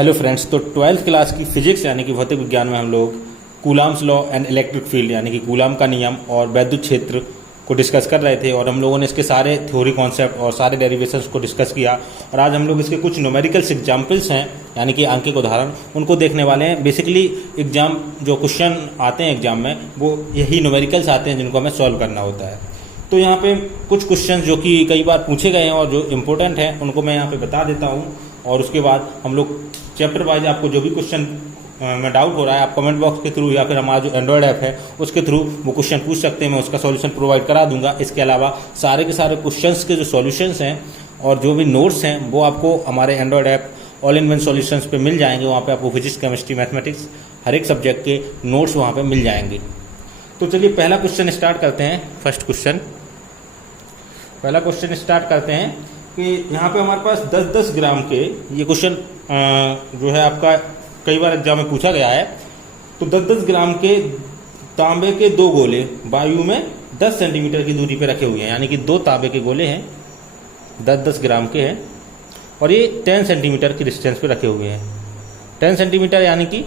Hello friends, तो 12th class की physics यानी कि भौतिक विज्ञान में हम लोग coulombs law and electric field यानी कि कूलाम का नियम और वैद्युत क्षेत्र को डिस्कस कर रहे थे। और हम लोगों ने इसके सारे थ्योरी कॉन्सेप्ट और सारे डेरिवेशंस को डिस्कस किया। और आज हम लोग इसके कुछ न्यूमेरिकल्स एग्जाम्पल्स हैं यानी कि अंकिक उदाहरण, उनको देखने वाले हैं। बेसिकली एग्जाम जो क्वेश्चन आते हैं एग्जाम में वो यही न्यूमेरिकल्स आते हैं जिनको हमें सॉल्व करना होता है। तो यहाँ पे कुछ क्वेश्चन जो कि कई बार पूछे गए हैं और जो इम्पोर्टेंट हैं उनको मैं यहाँ पे बता देता हूँ। और उसके बाद हम लोग चैप्टर वाइज आपको जो भी क्वेश्चन में डाउट हो रहा है आप कमेंट बॉक्स के थ्रू या फिर हमारा जो एंड्रॉयड ऐप है उसके थ्रू वो क्वेश्चन पूछ सकते हैं। मैं उसका सॉल्यूशन प्रोवाइड करा दूंगा। इसके अलावा सारे के सारे क्वेश्चंस के जो सॉल्यूशंस हैं और जो भी नोट्स हैं वो आपको हमारे Android app all in one solutions पे मिल जाएंगे। वहाँ पे आपको फिजिक्स, केमिस्ट्री, मैथमेटिक्स हर एक सब्जेक्ट के नोट्स वहाँ पे मिल जाएंगे। तो चलिए पहला क्वेश्चन स्टार्ट करते हैं। पहला क्वेश्चन स्टार्ट करते हैं कि यहाँ पे हमारे पास 10-10 ग्राम के ये क्वेश्चन जो है आपका कई बार एग्जाम में पूछा गया है। तो 10-10 ग्राम के तांबे के दो गोले वायु में 10 सेंटीमीटर की दूरी पे रखे हुए हैं, यानी कि दो तांबे के गोले हैं 10-10 ग्राम के हैं और ये 10 सेंटीमीटर की डिस्टेंस पे रखे हुए हैं। 10 सेंटीमीटर यानी कि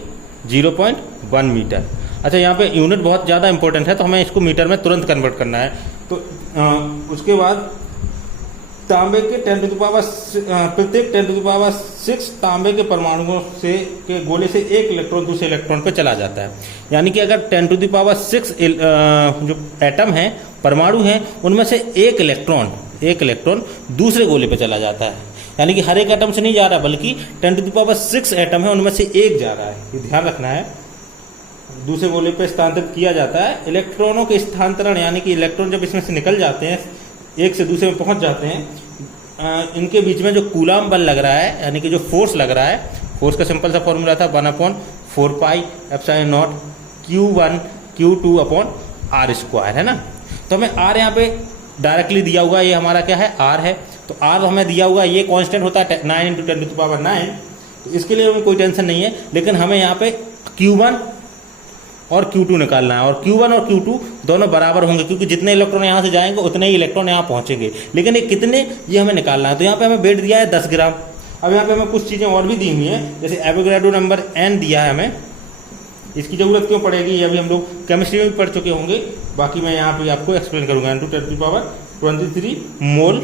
0.1 मीटर। अच्छा, यहाँ पे यूनिट बहुत ज़्यादा इंपॉर्टेंट है तो हमें इसको मीटर में तुरंत कन्वर्ट करना है। तो उसके बाद तांबे के 10⁻⁶ प्रत्येक 10⁻⁶ तांबे के परमाणुओं से के गोले से एक इलेक्ट्रॉन दूसरे इलेक्ट्रॉन पे चला जाता है। यानी कि अगर 10⁻⁶ जो एटम है, परमाणु हैं, उनमें से एक इलेक्ट्रॉन दूसरे गोले पे चला जाता है। यानी कि हर एक एटम से नहीं जा रहा बल्कि 10⁻⁶ एटम है उनमें से एक जा रहा है। ये ध्यान रखना है, दूसरे गोले पे स्थानांतरित किया जाता है। इलेक्ट्रॉनों के स्थानांतरण यानी कि इलेक्ट्रॉन जब इसमें से निकल जाते हैं एक से दूसरे में पहुंच जाते हैं, इनके बीच में जो कूलाम बल लग रहा है यानी कि जो फोर्स लग रहा है, फोर्स का सिंपल सा फॉर्मूला था 1/4πε0 Q1 Q2/r², है ना। तो हमें r यहाँ पे डायरेक्टली दिया हुआ, ये हमारा क्या है, r है। तो r हमें दिया हुआ, ये कांस्टेंट होता है 9 × 10⁹ तो इसके लिए हमें कोई टेंशन नहीं है। लेकिन हमें यहाँ पे Q1 और Q2 निकालना है और Q1 और Q2 दोनों बराबर होंगे क्योंकि जितने इलेक्ट्रॉन यहाँ से जाएंगे उतने ही इलेक्ट्रॉन यहाँ पहुँचेंगे। लेकिन ये कितने, ये हमें निकालना है। तो यहाँ पे हमें वेट दिया है 10 ग्राम। अब यहाँ पे हमें कुछ चीज़ें और भी दी हुई हैं, जैसे एवोगाड्रो नंबर n दिया है हमें। इसकी ज़रूरत क्यों पड़ेगी ये अभी हम लोग केमिस्ट्री में भी पढ़ चुके होंगे, बाकी मैं यहाँ पे आपको एक्सप्लेन करूँगा। 10⁻23 मोल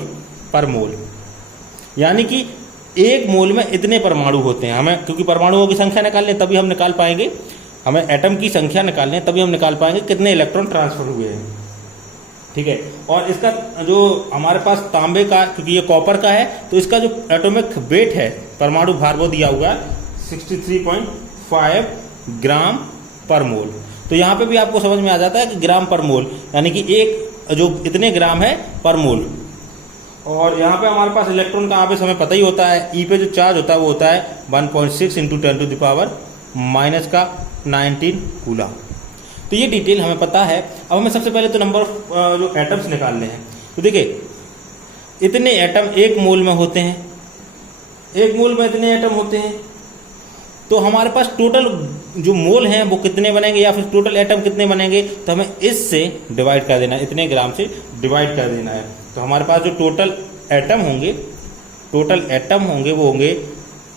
पर मोल, यानी कि एक मोल में इतने परमाणु होते हैं। हमें क्योंकि परमाणुओं की संख्या निकालनी तभी हम निकाल पाएंगे, हमें एटम की संख्या निकालनी है तभी हम निकाल पाएंगे कितने इलेक्ट्रॉन ट्रांसफर हुए हैं, ठीक है। और इसका जो हमारे पास तांबे का, क्योंकि ये कॉपर का है तो इसका जो एटॉमिक वेट है, परमाणु भार, वो दिया हुआ है 63.5 ग्राम पर मोल। तो यहाँ पे भी आपको समझ में आ जाता है कि ग्राम पर मोल यानी कि एक जो इतने ग्राम है पर मोल। और यहाँ पे हमारे पास इलेक्ट्रॉन का आवेश हमें पता ही होता है, ई पे जो चार्ज होता है वो होता है 1.6 × 10⁻⁻19 कूलाम। तो ये डिटेल हमें पता है। अब हमें सबसे पहले तो नंबर जो एटम्स निकालने हैं। तो देखिए इतने एटम एक मोल में होते हैं, एक मोल में इतने एटम होते हैं। तो हमारे पास टोटल जो मोल हैं वो कितने बनेंगे या फिर टोटल एटम कितने बनेंगे, तो हमें इससे डिवाइड कर देना है, इतने ग्राम से डिवाइड कर देना है। तो हमारे पास जो टोटल एटम होंगे वो होंगे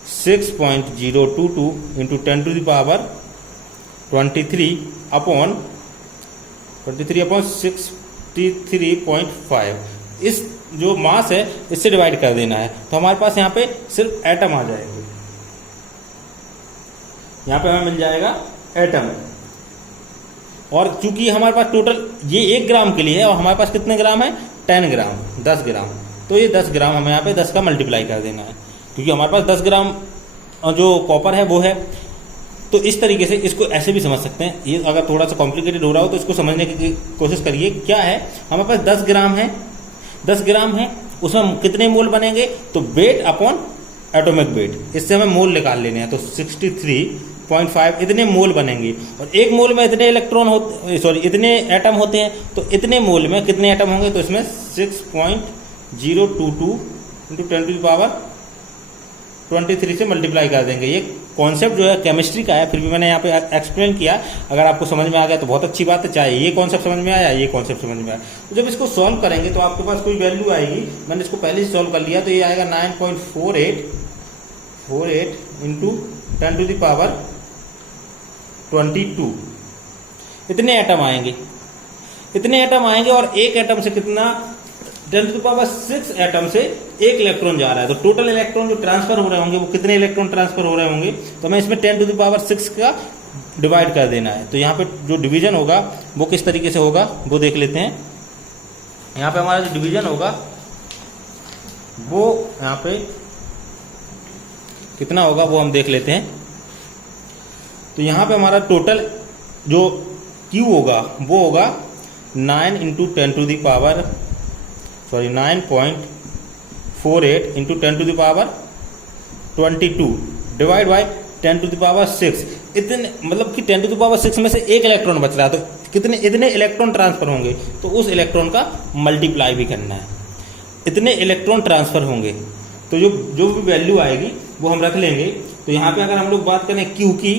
6.022 × 10⁻23/63.5 इस जो मास है इससे डिवाइड कर देना है। तो हमारे पास यहाँ पे सिर्फ एटम आ जाएंगे, यहाँ पे हमें मिल जाएगा एटम। और चूंकि हमारे पास टोटल ये 1 ग्राम के लिए है और हमारे पास कितने ग्राम है, 10 ग्राम, 10 ग्राम। तो ये 10 ग्राम हमें यहाँ पे 10 का मल्टीप्लाई कर देना है क्योंकि हमारे पास 10 ग्राम जो कॉपर है वो है। तो इस तरीके से इसको ऐसे भी समझ सकते हैं। ये अगर थोड़ा सा कॉम्प्लिकेटेड हो रहा हो तो इसको समझने की कोशिश करिए। क्या है, हमारे पास 10 ग्राम है, 10 ग्राम है, उसमें कितने मोल बनेंगे, तो वेट अपॉन एटॉमिक वेट, इससे हमें मोल निकाल लेने हैं। तो 63.5 इतने मोल बनेंगे और एक मोल में इतने इलेक्ट्रॉन होते, सॉरी इतने एटम होते हैं। तो इतने मोल में कितने एटम होंगे, तो इसमें 6.022 × 10⁻23 से मल्टीप्लाई कर देंगे। ये कॉन्सेप्ट जो है केमिस्ट्री का है, फिर भी मैंने यहाँ पे एक्सप्लेन किया। अगर आपको समझ में आ गया तो बहुत अच्छी बात है, चाहे ये कॉन्सेप्ट समझ में आया ये कॉन्सेप्ट समझ में आया। तो जब इसको सॉल्व करेंगे तो आपके पास कोई वैल्यू आएगी, मैंने इसको पहले ही सॉल्व कर लिया। तो ये आएगा 9.48 48 इंटू 10 टू द पावर 22 इतने एटम आएंगे। इतने एटम आएंगे और एक एटम से कितना 10 टू द पावर 6 एटम से एक इलेक्ट्रॉन जा रहा है। तो टोटल इलेक्ट्रॉन जो ट्रांसफर हो रहे होंगे वो कितने इलेक्ट्रॉन ट्रांसफर हो रहे होंगे, तो हमें इसमें 10 टू द पावर 6 का डिवाइड कर देना है। तो यहाँ पे जो डिवीजन होगा वो किस तरीके से होगा वो देख लेते हैं। यहाँ पे हमारा जो डिवीजन होगा वो यहाँ पे कितना होगा वो हम देख लेते हैं। तो यहाँ पे हमारा टोटल जो Q होगा वो होगा 9 into 10 to the power 9.48 into 10 to the power 22 divide by 10 to the power 6। इतने मतलब कि 10 टू द पावर 6 में से एक इलेक्ट्रॉन बच रहा है, तो कितने इतने इलेक्ट्रॉन ट्रांसफर होंगे, तो उस इलेक्ट्रॉन का मल्टीप्लाई भी करना है। इतने इलेक्ट्रॉन ट्रांसफर होंगे तो जो भी वैल्यू आएगी वो हम रख लेंगे। तो यहाँ पे अगर हम लोग बात करें Q की,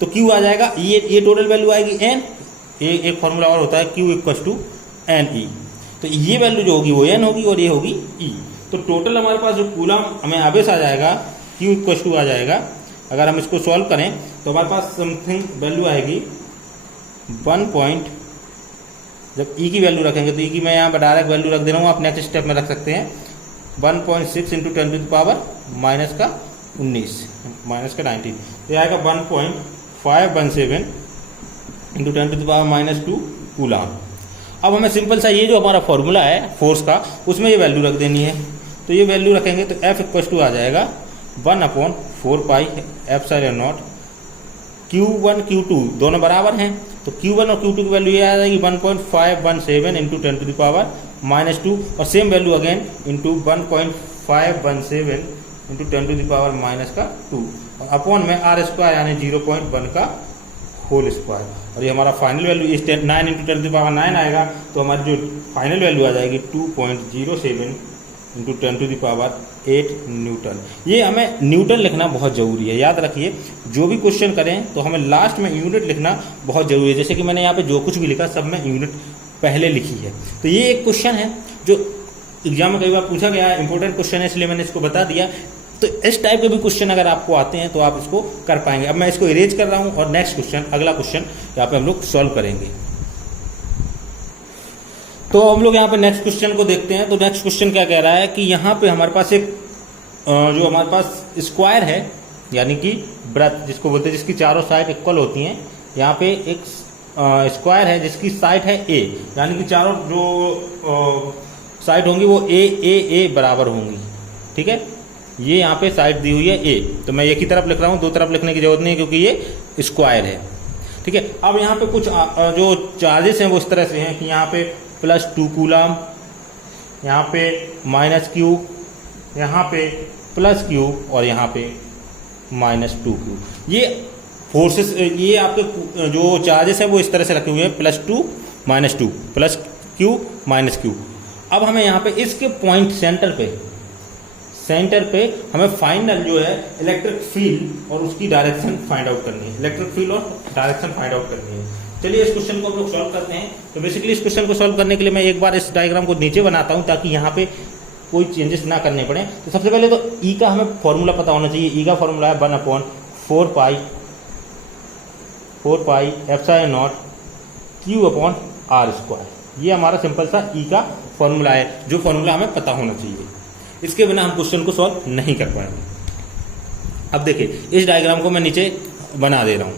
तो Q आ जाएगा, ये टोटल वैल्यू आएगी N। एक फॉर्मूला और होता है Q इक्वल टू NE। तो ये वैल्यू जो होगी वो N होगी और ये होगी E। तो टोटल हमारे पास जो कूलम हमें आवेश आ जाएगा Q इक्वल टू आ जाएगा, अगर हम इसको सॉल्व करें तो हमारे पास समथिंग वैल्यू आएगी 1 जब E की वैल्यू रखेंगे तो E की मैं यहाँ पर डायरेक्ट वैल्यू रख दे रहा हूँ, आप नेक्स्ट स्टेप में रख सकते हैं 1.6 into 10 to the power minus का 19 माइनस का 19, तो आएगा 1.517 into 10 to the power minus 2 coulomb. अब हमें सिंपल सा ये जो हमारा फॉर्मूला है फोर्स का उसमें ये वैल्यू रख देनी है। तो ये वैल्यू रखेंगे तो F इक्वल टू आ जाएगा 1/4 pi epsilon not Q1 Q2 दोनों बराबर हैं, तो Q1 और Q2 की वैल्यू ये आ जाएगी 1.517 into 10 to the power minus 2 और same value again into 1.517 into 10 to the power minus का 2 और अपॉन में R स्क्वायर यानी 0.1 का होल स्क्वायर। और ये हमारा फाइनल वैल्यू इस 9 इंटू 10 टू द पावर 9 आएगा, तो हमारी जो फाइनल वैल्यू आ जाएगी 2.07 into 10 to the power 8 newton. ये हमें न्यूटन लिखना बहुत ज़रूरी है, याद रखिए जो भी क्वेश्चन करें तो हमें लास्ट में यूनिट लिखना बहुत ज़रूरी है। जैसे कि मैंने यहाँ पे जो कुछ भी लिखा सब में यूनिट पहले लिखी है। तो ये एक क्वेश्चन है जो एग्जाम में कई बार पूछा गया है, इंपॉर्टेंट क्वेश्चन है इसलिए मैंने इसको बता दिया। तो इस टाइप के भी क्वेश्चन अगर आपको आते हैं तो आप इसको कर पाएंगे। अब मैं इसको इरेज कर रहा हूँ और नेक्स्ट क्वेश्चन अगला क्वेश्चन यहाँ पे हम लोग सॉल्व करेंगे। तो हम लोग यहाँ पे नेक्स्ट क्वेश्चन को देखते हैं। तो नेक्स्ट क्वेश्चन क्या कह रहा है कि यहाँ पे हमारे पास एक जो हमारे पास स्क्वायर है यानी कि वृत्त जिसको बोलते हैं, जिसकी चारों साइड इक्वल होती हैं। यहाँ पे एक स्क्वायर है जिसकी साइड है A, यानी कि चारों जो साइड होंगी वो A बराबर होंगी। ठीक है, ये यहाँ पे साइड दी हुई है A, तो मैं एक ही तरफ लिख रहा हूँ, दो तरफ लिखने की जरूरत नहीं है क्योंकि ये स्क्वायर है। ठीक है, अब यहाँ पे कुछ जो चार्जेस हैं वो इस तरह से हैं कि यहाँ पे +2 कूलम, यहाँ पे -Q, यहाँ पे +Q और यहाँ पे -2Q। ये फोर्सेस, ये आपके जो चार्जेस है वो इस तरह से रखे हुए हैं +2 -2 +Q -Q। अब हमें यहाँ पे इसके पॉइंट सेंटर पे हमें फाइनल जो है इलेक्ट्रिक फील्ड और उसकी डायरेक्शन फाइंड आउट करनी है। इलेक्ट्रिक फील्ड और डायरेक्शन फाइंड आउट करनी है। चलिए इस क्वेश्चन को हम लोग सॉल्व करते हैं। तो बेसिकली इस क्वेश्चन को सॉल्व करने के लिए मैं एक बार इस डायग्राम को नीचे बनाता हूं ताकि यहाँ पे कोई चेंजेस ना करने पड़े। तो सबसे पहले तो E का हमें फॉर्मूला पता होना चाहिए। E का फॉर्मूला है 1/4 पाई एप्सिलॉन नॉट Q/r²। ये हमारा सिंपल सा E का फॉर्मूला है, जो फॉर्मूला हमें पता होना चाहिए। इसके बिना हम क्वेश्चन को सॉल्व नहीं कर पाएंगे। अब देखिए इस डायग्राम को मैं नीचे बना दे रहा हूँ।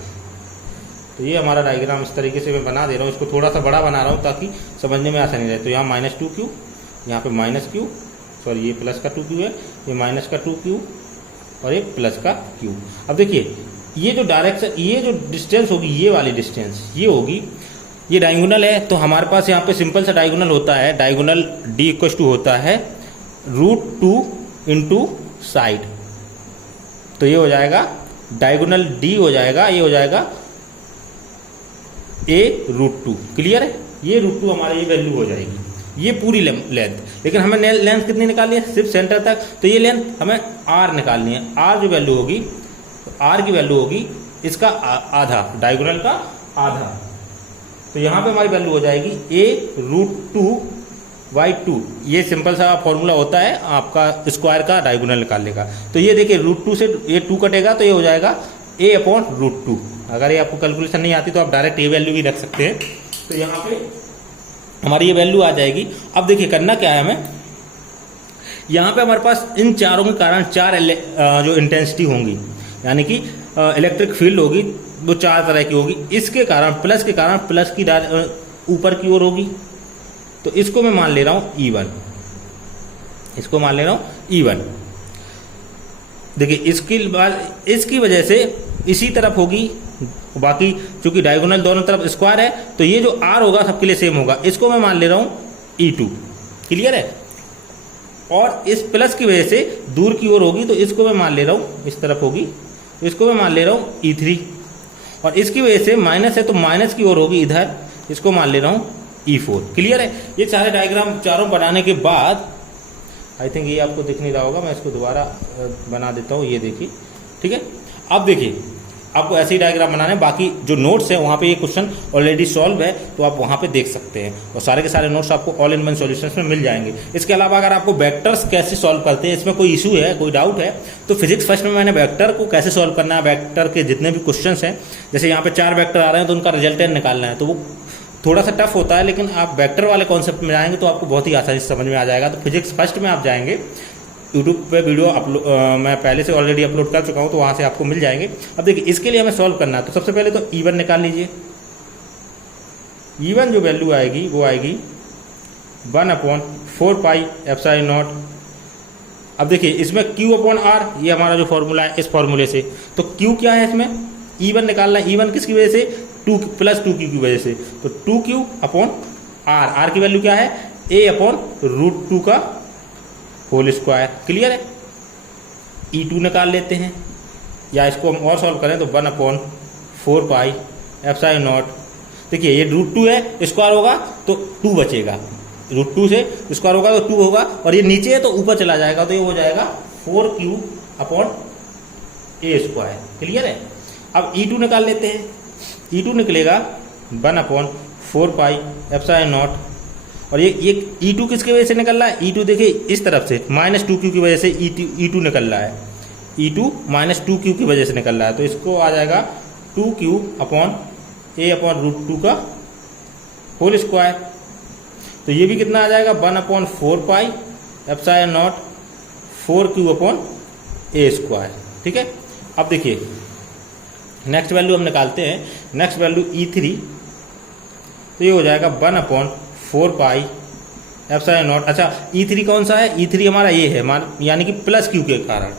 तो ये हमारा डायग्राम इस तरीके से मैं बना दे रहा हूँ। इसको थोड़ा सा बड़ा बना रहा हूँ ताकि समझने में आसानी रहे। तो यहाँ -2Q, यहाँ पे -Q, सॉरी ये प्लस का 2Q है, ये माइनस का 2Q और ये प्लस का Q। अब देखिए ये जो डायरेक्शन, ये जो डिस्टेंस होगी, ये वाली डिस्टेंस ये होगी, ये डायगोनल है। तो हमारे पास यहाँ पे सिंपल सा डायगोनल होता है। डायगोनल D इक्वल टू होता है √2 इंटू साइड। तो ये हो जाएगा डायगोनल D हो जाएगा, ये हो जाएगा A√2। क्लियर है, ये √2 हमारा ये वैल्यू हो जाएगी, ये पूरी लेंथ। लेकिन हमें लेंथ कितनी निकालनी है, सिर्फ सेंटर तक। तो ये लेंथ हमें R निकालनी है। R जो वैल्यू होगी, तो R की वैल्यू होगी इसका आधा, डायगोनल का आधा। तो यहाँ पे हमारी वैल्यू हो जाएगी A√2 y2, ये सिंपल सा फॉर्मूला होता है आपका स्क्वायर का डायगोनल निकालने का। तो ये देखिए √2 से ये 2 कटेगा तो ये हो जाएगा a/√2। अगर ये आपको कैलकुलेशन नहीं आती तो आप डायरेक्ट ये वैल्यू भी रख सकते हैं। तो यहाँ पे हमारी ये वैल्यू आ जाएगी। अब देखिए करना क्या है हमें, यहाँ पे हमारे पास इन चारों के कारण 4 जो इंटेंसिटी होंगी, यानी कि इलेक्ट्रिक फील्ड होगी, वो 4 तरह की होगी। इसके कारण प्लस के कारण प्लस की ऊपर की ओर होगी, तो इसको मैं मान ले रहा हूँ E1, इसको मान ले रहा हूँ E1। देखिए इसके बाद इसकी वजह से इसी तरफ होगी, बाकी चूंकि डायगोनल दोनों तरफ स्क्वायर है तो ये जो R होगा सबके लिए सेम होगा, इसको मैं मान ले रहा हूँ E2। क्लियर है। और इस प्लस की वजह से दूर की ओर होगी तो इसको मैं मान ले रहा हूँ इस तरफ होगी, तो इसको मैं मान ले रहा हूँ E3। और इसकी वजह से माइनस है तो माइनस की ओर होगी इधर, इसको मान ले रहा हूँ E4। क्लियर है। ये सारे डायग्राम चारों बनाने के बाद आई थिंक ये आपको दिख नहीं रहा होगा, मैं इसको दोबारा बना देता हूँ, ये देखिए ठीक है। अब देखिए आपको ऐसे ही डायग्राम बनाने, बाकी जो नोट्स है वहाँ पे ये क्वेश्चन ऑलरेडी सॉल्व है तो आप वहाँ पे देख सकते हैं, और सारे के सारे नोट्स आपको ऑल इन वन सॉल्यूशंस में मिल जाएंगे। इसके अलावा अगर आपको वेक्टर्स कैसे सॉल्व करते हैं, इसमें कोई इशू है, कोई डाउट है, तो फिजिक्स फर्स्ट में मैंने वेक्टर को कैसे सॉल्व करना है, वेक्टर के जितने भी क्वेश्चन हैं, जैसे यहाँ पे 4 वेक्टर आ रहे हैं तो उनका रिजल्टेंट निकालना है, तो वो थोड़ा सा टफ होता है, लेकिन आप वेक्टर वाले कॉन्सेप्ट में जाएंगे तो आपको बहुत ही आसानी से समझ में आ जाएगा। तो फिजिक्स फर्स्ट में आप जाएंगे, यूट्यूब पे वीडियो मैं पहले से ऑलरेडी अपलोड कर चुका हूँ, तो वहाँ से आपको मिल जाएंगे। अब देखिए इसके लिए हमें सॉल्व करना है, तो सबसे पहले तो E1 निकाल लीजिए। E1 जो वैल्यू आएगी वो आएगी 1/4πε0। अब देखिए इसमें Q/R, ये हमारा जो फॉर्मूला है इस फॉर्मूले से, तो Q क्या है इसमें, E1 निकालना है। E1 किसकी वजह से, 2 + 2Q की वजह से, तो 2Q/R। R की वैल्यू क्या है, a/√2 का होल स्क्वायर। क्लियर है। E2 निकाल लेते हैं, या इसको हम और सॉल्व करें तो 1/4πε0। देखिए ये √2 है, स्क्वायर होगा तो 2 बचेगा, √2 से स्क्वायर होगा तो 2 होगा, और ये नीचे है तो ऊपर चला जाएगा, तो ये हो जाएगा 4Q/a²। क्लियर है। अब E2 निकाल लेते हैं। E2 निकलेगा 1/4πε0, और ये E2 किसकी वजह से निकल रहा है, E2 देखिए इस तरफ से -2Q की वजह से E2 निकल रहा है, E2 -2Q की वजह से निकल रहा है, तो इसको आ जाएगा 2Q/a/√2 का होल स्क्वायर। तो ये भी कितना आ जाएगा, 1/4πε0 4Q/a²। ठीक है। अब देखिए नेक्स्ट वैल्यू हम निकालते हैं, नेक्स्ट वैल्यू E3, तो ये हो जाएगा 1/4πε0। अच्छा E3 कौन सा है, E3 हमारा ये है, यानी कि +Q के कारण,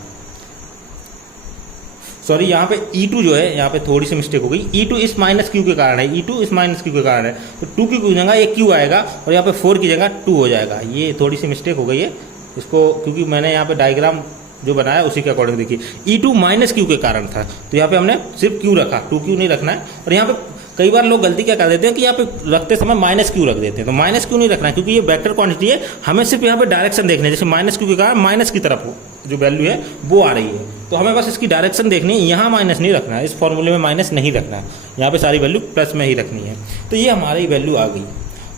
सॉरी यहाँ पे E2 जो है, यहाँ पे थोड़ी सी मिस्टेक हो गई, E2 इस -Q के कारण है, E2 इस -Q के कारण है, तो 2Q की जगह ये Q आएगा और यहाँ पे 4 की जगह 2 हो जाएगा। ये थोड़ी सी मिस्टेक हो गई है, इसको क्योंकि मैंने यहाँ पे डायग्राम जो बनाया उसी के अकॉर्डिंग देखिए, E2 -Q के कारण था, तो यहाँ पे हमने सिर्फ Q रखा, 2Q नहीं रखना है। और यहाँ पे कई बार लोग गलती क्या कर देते हैं कि यहाँ पे रखते समय -Q रख देते हैं, तो -Q नहीं रखना है, क्योंकि ये वेक्टर क्वांटिटी है, हमें सिर्फ यहाँ पे डायरेक्शन देखना है, जैसे -Q के कारण माइनस की तरफ हो जो वैल्यू है वो आ रही है, तो हमें बस इसकी डायरेक्शन देखनी है, यहाँ माइनस नहीं रखना है, इस फॉर्मूले में माइनस नहीं रखना है, यहाँ पे सारी वैल्यू प्लस में ही रखनी है। तो ये हमारी वैल्यू आ गई,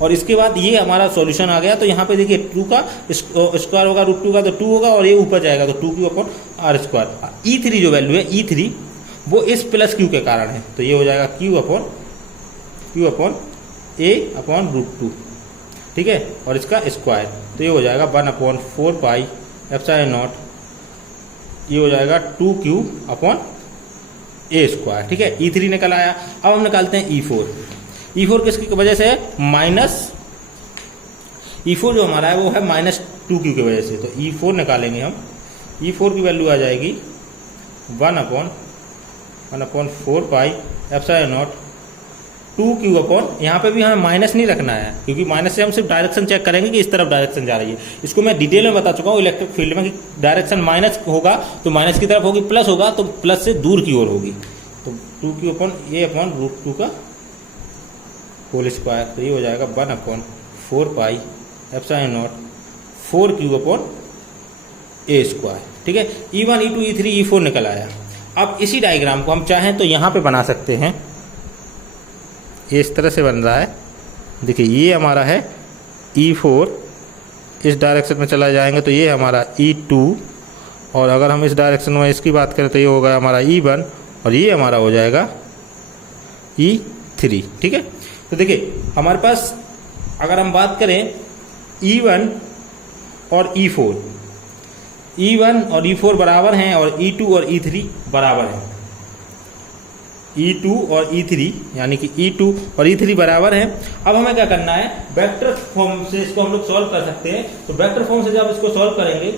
और इसके बाद ये हमारा सॉल्यूशन आ गया। तो यहाँ पे देखिए 2 का स्क्वायर होगा, √2 का तो 2 होगा, और ये ऊपर जाएगा तो 2Q/r²। E3 जो वैल्यू है E3 वो इस +Q के कारण है, तो ये हो जाएगा Q/a/√2। ठीक है, और इसका स्क्वायर, तो ये हो जाएगा 1/4πε0, ये हो जाएगा 2Q/a²। ठीक है, E3 निकल आया। अब हम निकालते हैं E4। E4 किसकी वजह से है, E4 जो हमारा है वो है -2Q की वजह से, तो E4 निकालेंगे हम। E4 की वैल्यू आ जाएगी 1/4πε0 2Q/, यहाँ पे भी हमें माइनस नहीं रखना है, क्योंकि माइनस से हम सिर्फ डायरेक्शन चेक करेंगे कि इस तरफ डायरेक्शन जा रही है। इसको मैं डिटेल में बता चुका हूँ इलेक्ट्रिक फील्ड में कि डायरेक्शन माइनस होगा तो माइनस की तरफ होगी, प्लस होगा तो प्लस से दूर की ओर होगी, तो 2Q/a/√2 का होल स्क्वायर, तो ये हो जाएगा 1/4πε0 4Q/a²। ठीक है, E1 E2 E3 E4 निकल आया। अब इसी डायग्राम को हम चाहें तो यहाँ पे बना सकते हैं, ये इस तरह से बन रहा है। देखिए ये हमारा है E4, इस डायरेक्शन में चला जाएंगे तो ये हमारा E2, और अगर हम इस डायरेक्शन में इसकी बात करें तो ये होगा हमारा E1 और ये हमारा हो जाएगा E3। ठीक है, तो देखिए हमारे पास अगर हम बात करें E1 और E4, E1 और E4 बराबर हैं और E2 और E3 बराबर हैं। E2 और E3 यानी कि E2 और E3 बराबर हैं। अब हमें क्या करना है, वेक्टर फॉर्म से इसको हम लोग सॉल्व कर सकते हैं। तो वेक्टर फॉर्म से जब इसको सॉल्व करेंगे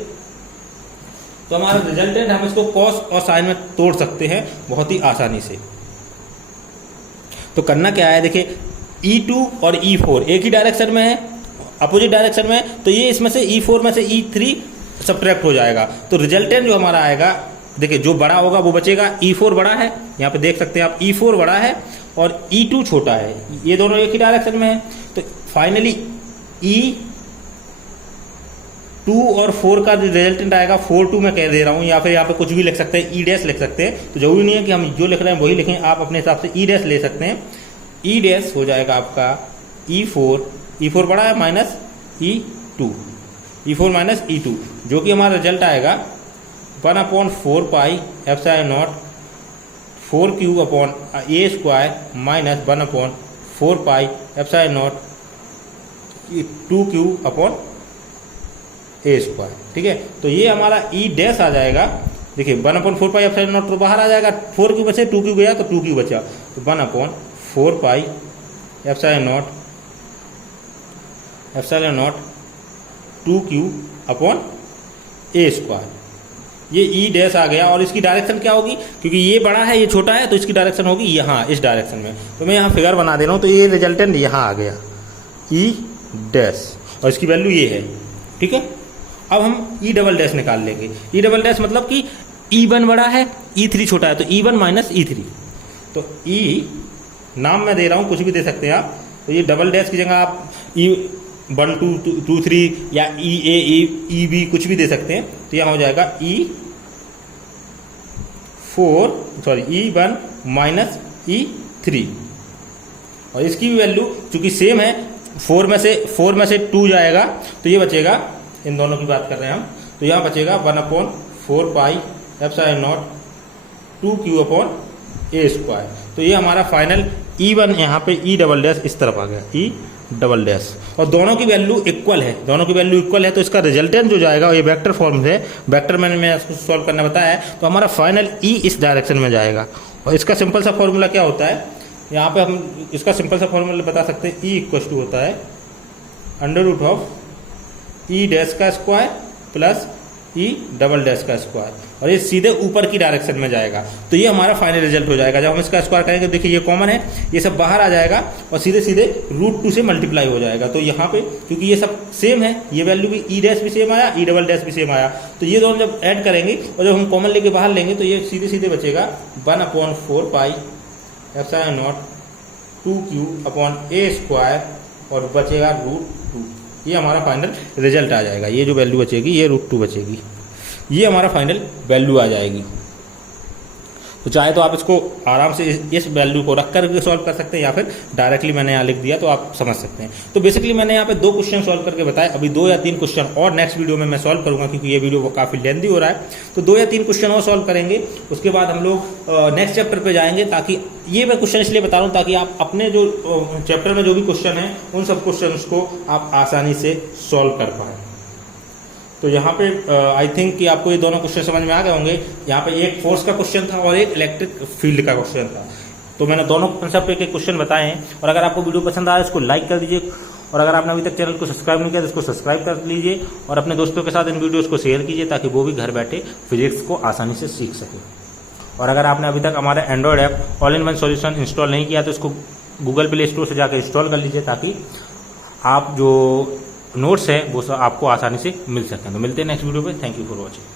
तो हमारा रिजल्टेंट हम इसको कॉस और साइन में तोड़ सकते हैं बहुत ही आसानी से। तो करना क्या है, देखिए E2 और E4 एक ही डायरेक्शन में है, अपोजिट डायरेक्शन में है, तो ये इसमें से E4 में से E3 सब्ट्रैक्ट हो जाएगा। तो रिजल्टेंट जो हमारा आएगा, देखिए जो बड़ा होगा वो बचेगा। E4 बड़ा है, यहाँ पे देख सकते हैं आप, E4 बड़ा है और E2 छोटा है, ये दोनों एक ही डायरेक्शन में है। तो फाइनली E2 और 4 का जो रिजल्टेंट आएगा, 4-2 मैं कह दे रहा हूँ, या फिर यहाँ पे कुछ भी लिख सकते हैं, E डैश लिख सकते हैं। तो जरूरी नहीं है कि हम जो लिख रहे हैं वही लिखें, आप अपने हिसाब से E डैश ले सकते हैं। E डैश हो जाएगा आपका E4 बड़ा है minus E2, E4 minus E2, जो कि हमारा रिजल्ट आएगा 1/4 pi epsilon not 4 upon a square minus 1/4 pi epsilon not 2q upon a square. ठीक है, तो ये हमारा E डैश आ जाएगा। देखिए 1/4 पाई एप्सिलॉन नॉट तो बाहर आ जाएगा, 4q बचे 2q गया तो 2q बचा, तो 1/4 pi epsilon not 2q upon a square. ये E डैश आ गया और इसकी डायरेक्शन क्या होगी, क्योंकि ये बड़ा है ये छोटा है तो इसकी डायरेक्शन होगी यहाँ, इस डायरेक्शन में। तो मैं यहाँ फिगर बना दे रहा हूँ, तो ये रिजल्टेंट यहाँ आ गया E डैश और इसकी वैल्यू ये है। ठीक है, अब हम E डबल डैश निकाल लेंगे। E डबल डैश मतलब कि E1 बड़ा है E3 छोटा है, तो E1 माइनस E3। तो E नाम मैं दे रहा हूँ, कुछ भी दे सकते हैं आप। तो ये डबल डैश की जगह आप E1 2 3 या EA EB कुछ भी दे सकते हैं। तो यहाँ हो जाएगा E1 माइनस E3, और इसकी भी वैल्यू चूंकि सेम है, 4 में से 2 जाएगा तो ये बचेगा, इन दोनों की बात कर रहे हैं हम, तो यहाँ बचेगा 1/4 pi epsilon not 2q upon a square. तो ये हमारा फाइनल E1 यहाँ पे E डबल डैश इस तरफ आ गया, E डबल डैश, और दोनों की वैल्यू इक्वल है, तो इसका रिजल्टेंट जो जाएगा ये वेक्टर फॉर्म से, वेक्टर मैं इसको सॉल्व करना बताया है, तो हमारा फाइनल E इस डायरेक्शन में जाएगा। और इसका सिंपल सा फॉर्मूला क्या होता है, यहाँ पे हम इसका सिंपल सा फॉर्मूला बता सकते हैं। E इक्वल टू होता है √ E डैश का square plus E double dash का स्क्वायर, और ये सीधे ऊपर की डायरेक्शन में जाएगा। तो ये हमारा फाइनल रिजल्ट हो जाएगा। जब हम इसका स्क्वायर करेंगे, देखिए ये कॉमन है, ये सब बाहर आ जाएगा और सीधे √2 से मल्टीप्लाई हो जाएगा। तो यहाँ पे क्योंकि ये सब सेम है, ये वैल्यू भी E डैश भी सेम आया, E डबल डैश भी सेम आया, तो ये दोनों जब ऐड करेंगे और जब हम कॉमन लेके बाहर लेंगे तो ये सीधे बचेगा 1/4 pi epsilon not 2q upon a square, और बचेगा √2। ये हमारा फाइनल रिजल्ट आ जाएगा। ये जो वैल्यू बचेगी ये √2 बचेगी, ये हमारा फाइनल वैल्यू आ जाएगी। तो चाहे तो आप इसको आराम से इस वैल्यू को रख करके सॉल्व कर सकते हैं, या फिर डायरेक्टली मैंने यहाँ लिख दिया तो आप समझ सकते हैं। तो बेसिकली मैंने यहाँ पे 2 क्वेश्चन सॉल्व करके बताए, अभी 2 या 3 क्वेश्चन और नेक्स्ट वीडियो में मैं सॉल्व करूंगा, क्योंकि ये वीडियो काफ़ी लेंदी हो रहा है। तो 2 या 3 क्वेश्चन और सॉल्व करेंगे, उसके बाद हम लोग नेक्स्ट चैप्टर पर जाएंगे। ताकि ये मैं क्वेश्चन इसलिए बता रहा हूँ ताकि आप अपने जो चैप्टर में जो भी क्वेश्चन है उन सब क्वेश्चन को आप आसानी से सॉल्व कर पाएँ। तो यहाँ पे आई थिंक कि आपको ये दोनों क्वेश्चन समझ में आ गए होंगे। यहाँ पे एक फोर्स का क्वेश्चन था और एक इलेक्ट्रिक फील्ड का क्वेश्चन था। तो मैंने दोनों कंसेप्ट पे एक क्वेश्चन बताए हैं। और अगर आपको वीडियो पसंद आया इसको लाइक कर दीजिए, और अगर आपने अभी तक चैनल को सब्सक्राइब नहीं किया तो इसको सब्सक्राइब कर लीजिए, और अपने दोस्तों के साथ इन वीडियोज़ को शेयर कीजिए ताकि वो भी घर बैठे फिजिक्स को आसानी से सीख सके। और अगर आपने अभी तक हमारा Android app all in one solution install नहीं किया तो इसको गूगल प्ले स्टोर से जाकर इंस्टॉल कर लीजिए, ताकि आप जो नोट्स है वो सब आपको आसानी से मिल सकें। तो मिलते हैं नेक्स्ट वीडियो पे। Thank you for watching.